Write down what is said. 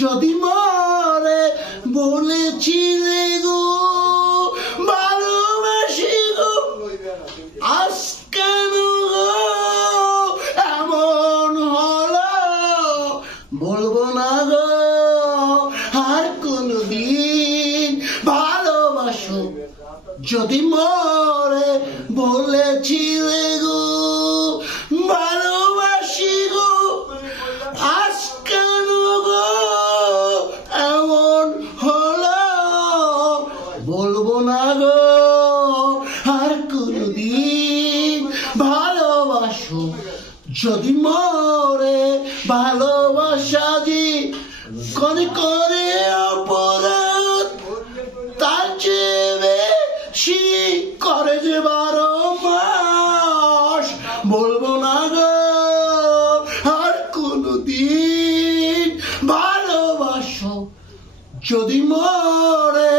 যদি মরে বলেছিলে গো ভালোবাসি গো, আজ কেন গো এমন হলো? বলবো না গো আর কোনদিন ভালোবাসো। যদি মরে বলেছিলে গো ভালোবাসি গো, আজ কেন গো এমন হলো? বলবো না গো আর কোনদিন ভালোবাসো। যদি মরে ভালোবাসা দি করে করে অপরাধ, তার চেয়ে বেশি করে যে 12 মাস। বলবো না গো আর কোনদিন ভালোবাসো। যদি মরে